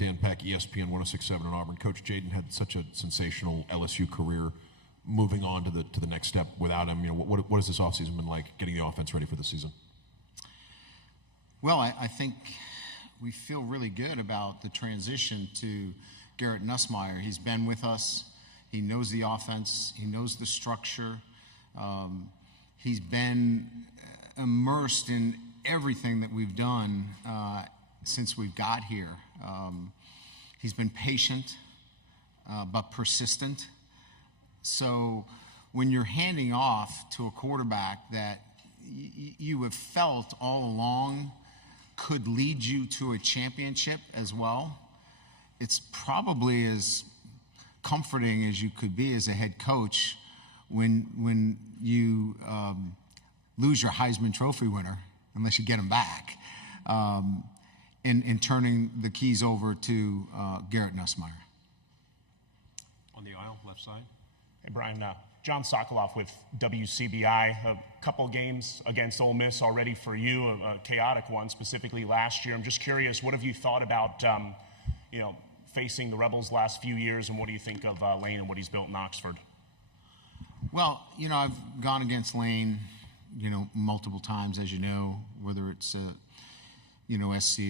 Dan Peck, ESPN 106.7 in Auburn. Coach, Jayden had such a sensational LSU career. Moving on to the next step without him, what has this offseason been like, getting the offense ready for the season? Well, I think we feel really good about the transition to Garrett Nussmeier. He's been with us. He knows the offense. He knows the structure. He's been immersed in everything that we've done since we've got here. He's been patient but persistent. So when you're handing off to a quarterback that you have felt all along could lead you to a championship as well, it's probably as comforting as you could be as a head coach when you lose your Heisman Trophy winner, unless you get him back, and turning the keys over to Garrett Nussmeier. On the aisle, left side. Hey, Brian, John Sokoloff with WCBI. A couple games against Ole Miss already for you, a chaotic one, specifically last year. I'm just curious, what have you thought about, facing the Rebels last few years, and what do you think of Lane and what he's built in Oxford? Well, I've gone against Lane, multiple times, as you know, whether it's, SC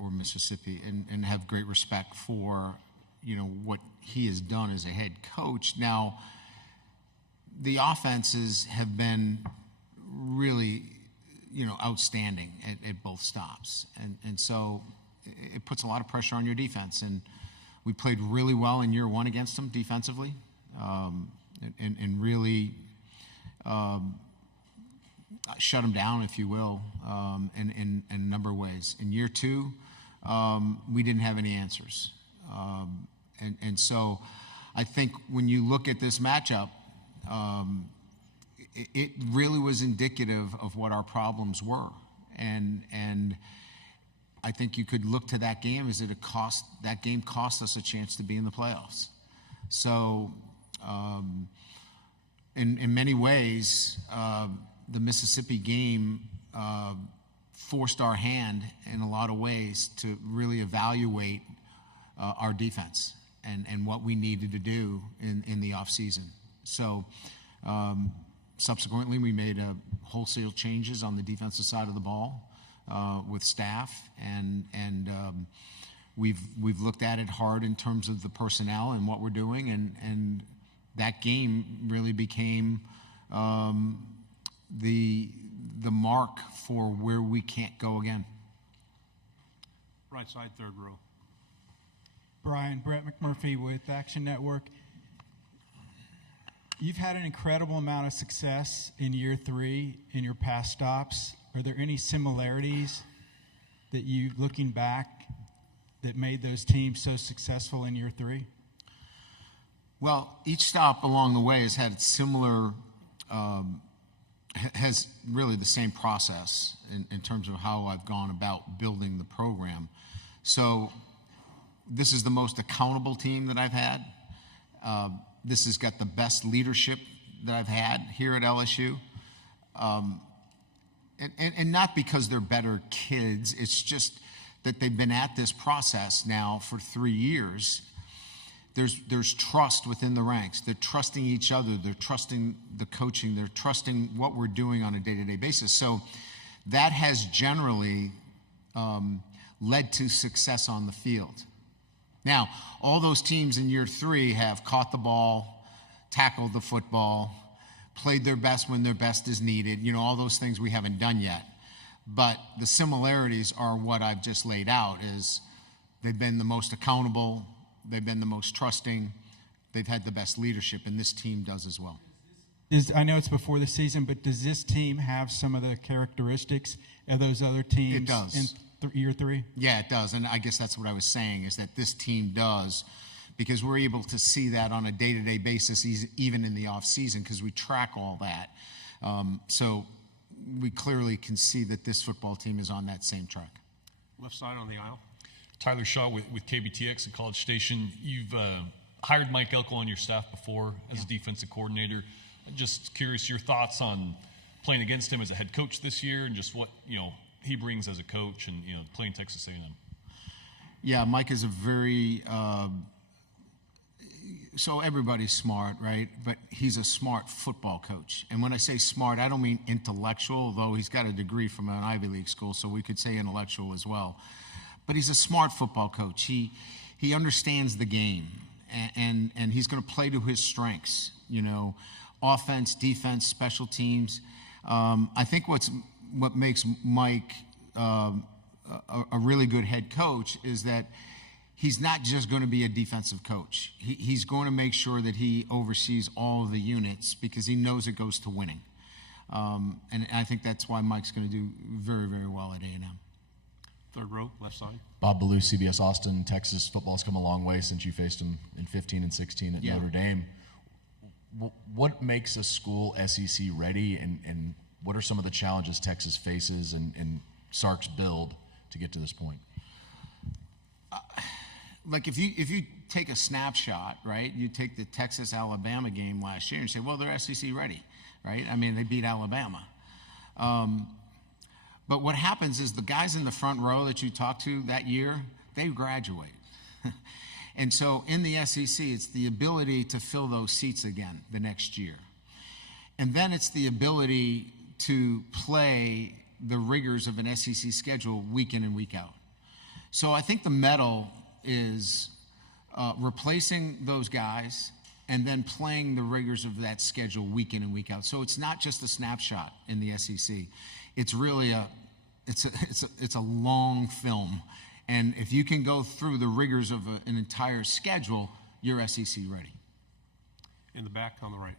or Mississippi, and have great respect for what he has done as a head coach. Now, the offenses have been really, outstanding at both stops. And so it puts a lot of pressure on your defense. And we played really well in year one against them defensively, and really shut them down, if you will, in a number of ways. In year two, we didn't have any answers. And so I think when you look at this matchup, it really was indicative of what our problems were. And I think you could look to that game as that game cost us a chance to be in the playoffs. So in many ways, the Mississippi game forced our hand in a lot of ways to really evaluate our defense and what we needed to do in the offseason. So subsequently, we made wholesale changes on the defensive side of the ball with staff, and we've looked at it hard in terms of the personnel and what we're doing, and that game really became the mark for where we can't go again. Right side, third row. Brian, Brett McMurphy with Action Network. You've had an incredible amount of success in year three in your past stops. Are there any similarities that you, looking back, that made those teams so successful in year three? Well, each stop along the way has had similar, has really the same process in terms of how I've gone about building the program. So this is the most accountable team that I've had. This has got the best leadership that I've had here at LSU. And not because they're better kids, it's just that they've been at this process now for 3 years. There's trust within the ranks. They're trusting each other. They're trusting the coaching. They're trusting what we're doing on a day-to-day basis. So that has generally led to success on the field. Now, all those teams in year three have caught the ball, tackled the football, played their best when their best is needed, all those things we haven't done yet. But the similarities are what I've just laid out, is they've been the most accountable, they've been the most trusting, they've had the best leadership, and this team does as well. I know it's before the season, but does this team have some of the characteristics of those other teams? It does. In year three? Yeah, it does, and I guess that's what I was saying, is that this team does, because we're able to see that on a day-to-day basis, even in the off-season, because we track all that. So we clearly can see that this football team is on that same track. Left side on the aisle. Tyler Shaw with KBTX at College Station. You've hired Mike Elko on your staff before as a defensive coordinator. Just curious your thoughts on playing against him as a head coach this year, and just what he brings as a coach, and playing Texas A&M. Yeah, Mike is a very so everybody's smart, right? But he's a smart football coach. And when I say smart, I don't mean intellectual, although he's got a degree from an Ivy League school, so we could say intellectual as well. But he's a smart football coach. He understands the game, and he's going to play to his strengths, you know, offense, defense, special teams. I think what makes Mike a really good head coach is that he's not just going to be a defensive coach. He's going to make sure that he oversees all of the units because he knows it goes to winning. And I think that's why Mike's going to do very, very well at A&M. Third row, left side. Bob Ballou, CBS Austin. Texas football's come a long way since you faced him in 15 and 16 at Notre Dame. What makes a school SEC ready, and what are some of the challenges Texas faces and Sark's build to get to this point? Like if you take a snapshot, right? You take the Texas-Alabama game last year and say, well, they're SEC ready, right? I mean, they beat Alabama. But what happens is the guys in the front row that you talk to that year, they graduate. And so in the SEC, it's the ability to fill those seats again the next year. And then it's the ability to play the rigors of an SEC schedule week in and week out. So I think the medal is replacing those guys and then playing the rigors of that schedule week in and week out. So it's not just a snapshot in the SEC. It's really a long film. And if you can go through the rigors of an entire schedule, you're SEC ready. In the back on the right.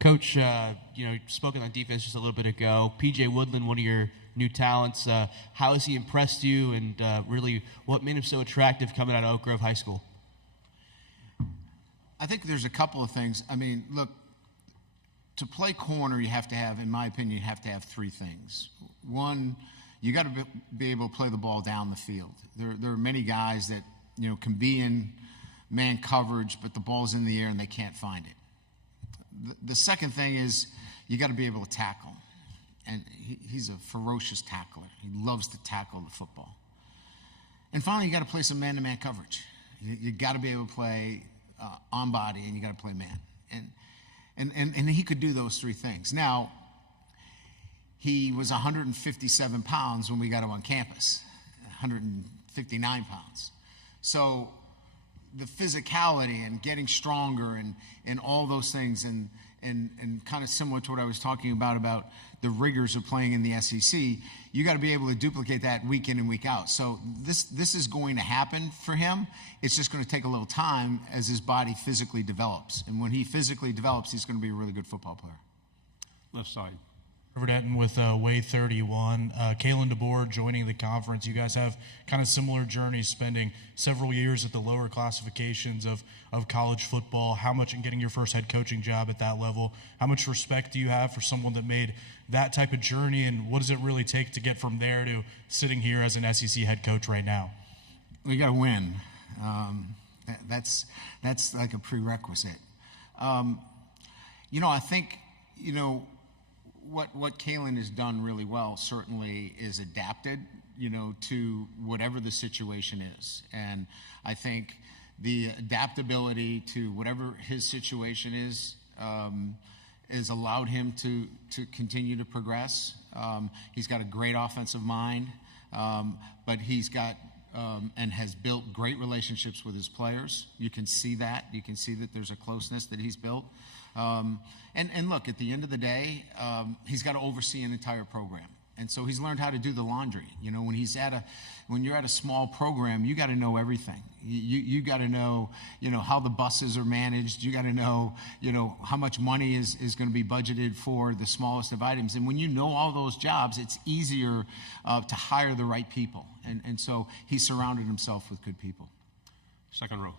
Coach, you spoken on defense just a little bit ago. P.J. Woodland, one of your new talents. How has he impressed you, and really what made him so attractive coming out of Oak Grove High School? I think there's a couple of things. I mean, look, to play corner, you have to have, in my opinion, you have to have three things. One, you got to be able to play the ball down the field. There are many guys that, can be in man coverage, but the ball's in the air and they can't find it. The second thing is you got to be able to tackle. And he's a ferocious tackler. He loves to tackle the football. And finally, you got to play some man-to-man coverage. You got to be able to play on body, and you got to play man. And he could do those three things. Now, he was 157 pounds when we got him on campus, 159 pounds. So the physicality and getting stronger and all those things and kind of similar to what I was talking about the rigors of playing in the SEC, you got to be able to duplicate that week in and week out. So this is going to happen for him. It's just going to take a little time as his body physically develops. And when he physically develops, he's going to be a really good football player. Left side. Trevor Denton with Way 31. Kalen DeBoer joining the conference. You guys have kind of similar journeys, spending several years at the lower classifications of college football. How much in getting your first head coaching job at that level? How much respect do you have for someone that made that type of journey, and what does it really take to get from there to sitting here as an SEC head coach right now? We got to win. That's like a prerequisite. I think, what Kalen has done really well certainly is adapted, to whatever the situation is. And I think the adaptability to whatever his situation is allowed him to continue to progress. He's got a great offensive mind, but he's got and has built great relationships with his players. You can see that. You can see that there's a closeness that he's built. And look, at the end of the day, he's got to oversee an entire program. And so he's learned how to do the laundry. When you're at a small program, you got to know everything. You got to know, how the buses are managed. You got to know, how much money is going to be budgeted for the smallest of items. And when you know all those jobs, it's easier to hire the right people. And so he surrounded himself with good people. Second row.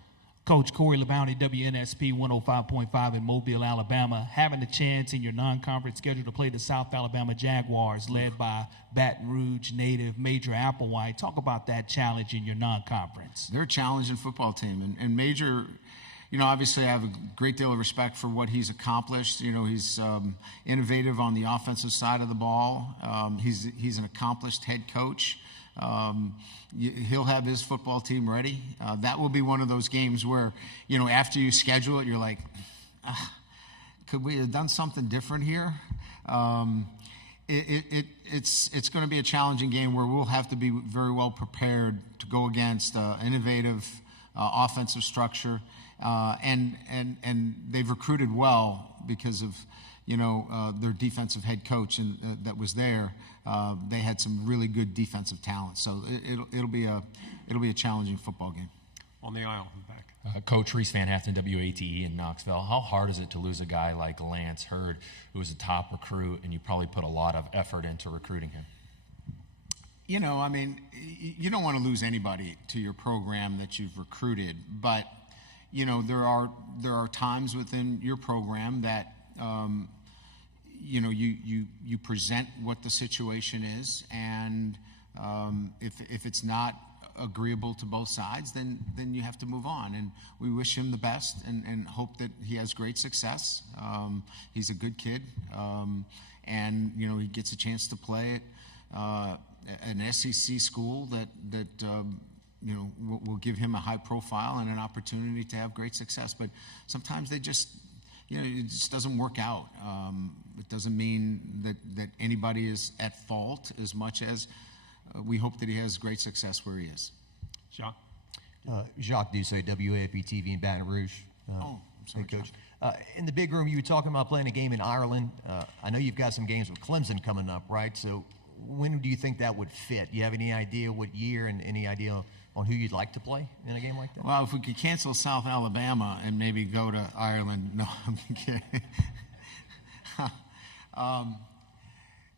Coach Corey LeBounty, WNSP 105.5 in Mobile, Alabama, having the chance in your non-conference schedule to play the South Alabama Jaguars, led by Baton Rouge native Major Applewhite. Talk about that challenge in your non-conference. They're a challenging football team, and Major, obviously I have a great deal of respect for what he's accomplished. He's innovative on the offensive side of the ball. He's an accomplished head coach. He'll have his football team ready. That will be one of those games where, after you schedule it, you're like, could we have done something different here? It's going to be a challenging game where we'll have to be very well prepared to go against innovative offensive structure, and they've recruited well because of their defensive head coach and that was there. They had some really good defensive talent, so it'll be a challenging football game. On the aisle in the back. Coach Reese Van Haften, WATE in Knoxville. How hard is it to lose a guy like Lance Hurd, who was a top recruit, and you probably put a lot of effort into recruiting him? You don't want to lose anybody to your program that you've recruited, but there are times within your program that you present what the situation is, and if it's not agreeable to both sides, then you have to move on. And we wish him the best and hope that he has great success. He's a good kid, and he gets a chance to play at an SEC school that will give him a high profile and an opportunity to have great success. But sometimes it just doesn't work out. It doesn't mean that anybody is at fault as much as we hope that he has great success where he is. Jacques? Jacques Doucet, WAFB TV in Baton Rouge. I'm sorry, Coach. In the big room, you were talking about playing a game in Ireland. I know you've got some games with Clemson coming up, right? So when do you think that would fit? Do you have any idea what year and any idea on who you'd like to play in a game like that? Well, if we could cancel South Alabama and maybe go to Ireland. No, I'm kidding.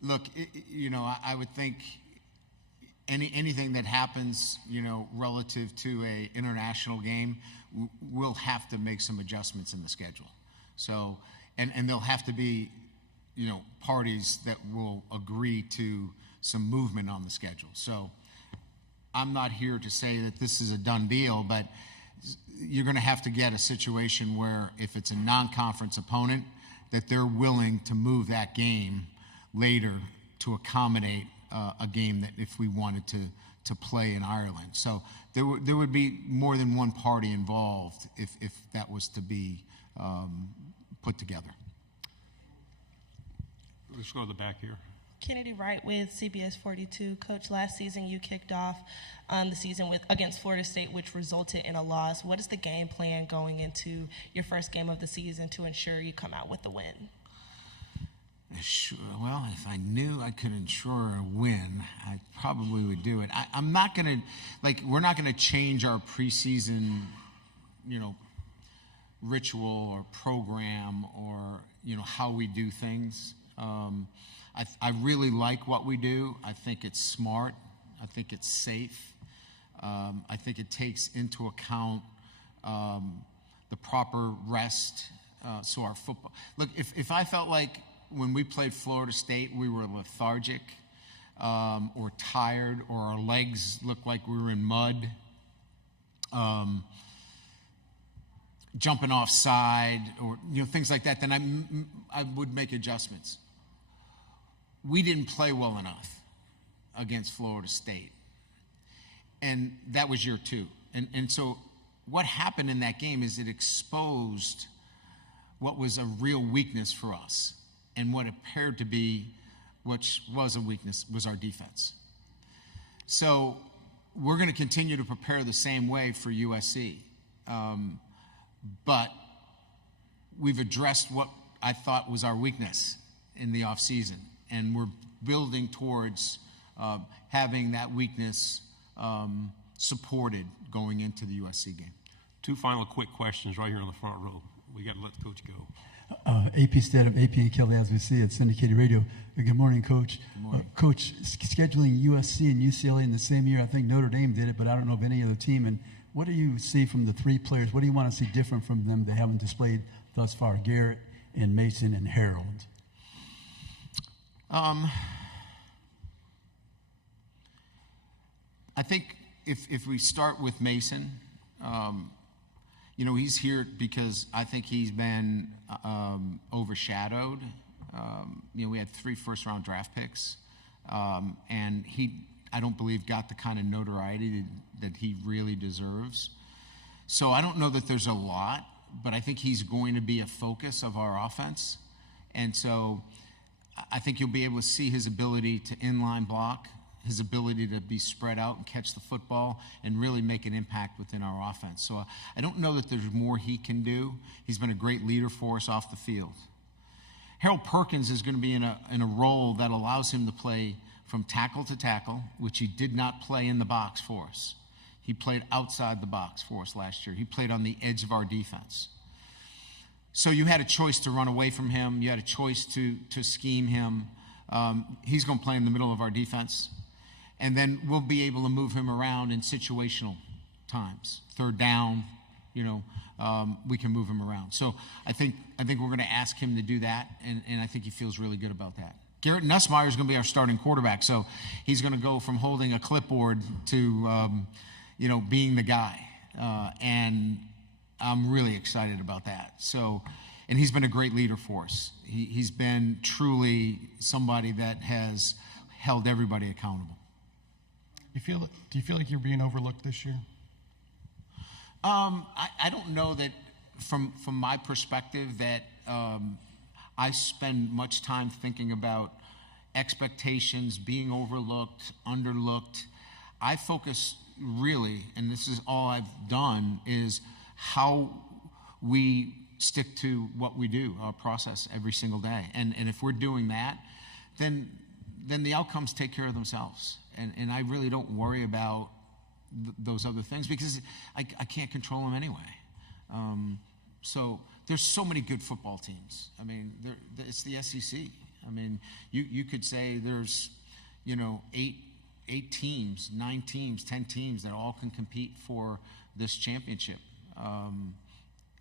Look, I would think anything that happens, relative to a international game, we'll have to make some adjustments in the schedule. So, and there'll have to be, parties that will agree to some movement on the schedule. So I'm not here to say that this is a done deal, but you're going to have to get a situation where if it's a non-conference opponent, that they're willing to move that game later to accommodate a game that if we wanted to play in Ireland. So there would be more than one party involved if that was to be put together. Let's go to the back here. Kennedy Wright with CBS 42. Coach, last season you kicked off the season against Florida State, which resulted in a loss. What is the game plan going into your first game of the season to ensure you come out with the win? Sure. Well, if I knew I could ensure a win, I probably would do it. I'm not going to, we're not going to change our preseason, ritual or program or, how we do things. I really like what we do. I think it's smart. I think it's safe. I think it takes into account the proper rest. So our football. Look, if I felt like when we played Florida State we were lethargic or tired or our legs looked like we were in mud, jumping offside or things like that, then I would make adjustments. We didn't play well enough against Florida State, and that was year two. And so what happened in that game is it exposed what was a real weakness for us, and what appeared to be, which was a weakness, was our defense. So we're going to continue to prepare the same way for USC. But we've addressed what I thought was our weakness in the offseason, and we're building towards having that weakness supported going into the USC game. Two final quick questions right here on the front row. We got to let the coach go. AP Stedham, AP and Kelly, as we see at Syndicated Radio. Good morning, Coach. Good morning. Coach, scheduling USC and UCLA in the same year, I think Notre Dame did it, but I don't know of any other team. And what do you see from the three players? What do you want to see different from them they haven't displayed thus far, Garrett and Mason and Harold? I think if we start with Mason, he's here because I think he's been overshadowed. We had 3 first-round draft picks, and he I don't believe got the kind of notoriety that he really deserves. So I don't know that there's a lot, but I think he's going to be a focus of our offense. And so I think you'll be able to see his ability to inline block, his ability to be spread out and catch the football and really make an impact within our offense. So I don't know that there's more he can do. He's been a great leader for us off the field. Harold Perkins is going to be in a role that allows him to play from tackle to tackle, which he did not play in the box for us. He played outside the box for us last year. He played on the edge of our defense. So you had a choice to run away from him. You had a choice to scheme him. He's going to play in the middle of our defense. And then we'll be able to move him around in situational times. Third down, we can move him around. So I think we're going to ask him to do that, and I think he feels really good about that. Garrett Nussmeier is going to be our starting quarterback, so he's going to go from holding a clipboard to being the guy, and I'm really excited about that. So, and he's been a great leader for us. He's been truly somebody that has held everybody accountable. Do you feel like you're being overlooked this year? I don't know that from my perspective that I spend much time thinking about expectations, being overlooked, underlooked. I focus really, and this is all I've done, is how we stick to what we do, our process every single day. And if we're doing that, then the outcomes take care of themselves. And I really don't worry about those other things because I can't control them anyway. So there's so many good football teams. I mean, it's the SEC. I mean, you could say there's, 8 teams, 9 teams, 10 teams that all can compete for this championship.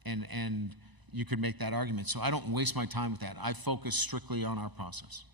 And you could make that argument. So I don't waste my time with that. I focus strictly on our process.